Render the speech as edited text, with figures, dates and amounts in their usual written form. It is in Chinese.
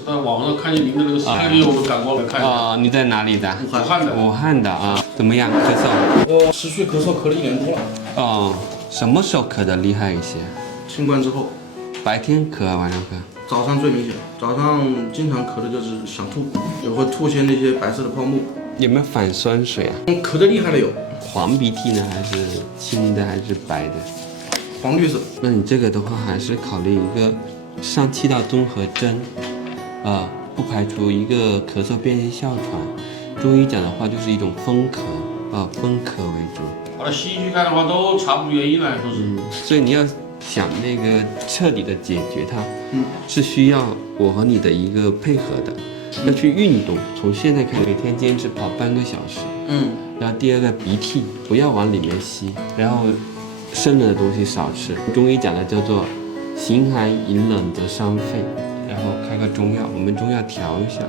在网上看见您的那个视频，我赶过来看一下。你在哪里的？武汉的。武汉的啊，怎么样？咳嗽？我持续咳嗽咳了1年多了。哦，什么时候咳的厉害一些？新冠之后，白天咳啊，晚上咳？早上最明显，早上经常咳的就是想吐，也会吐些那些白色的泡沫。有没有反酸水啊？咳得厉害的有，黄鼻涕呢，还是青的，还是白的？黄绿色。那你这个的话，还是考虑一个上气道综合征，不排除一个咳嗽变成哮喘。中医讲的话，就是一种风咳，风咳为主。把它西医去看的话，都查不出原因来，都是。所以你要想那个彻底的解决它，是需要我和你的一个配合的，要去运动。从现在开始，每天坚持跑半个小时。然后第二个，鼻涕不要往里面吸，然后生冷的东西少吃。中医讲的叫做形寒饮冷则伤肺，然后开个中药，我们中药调一下。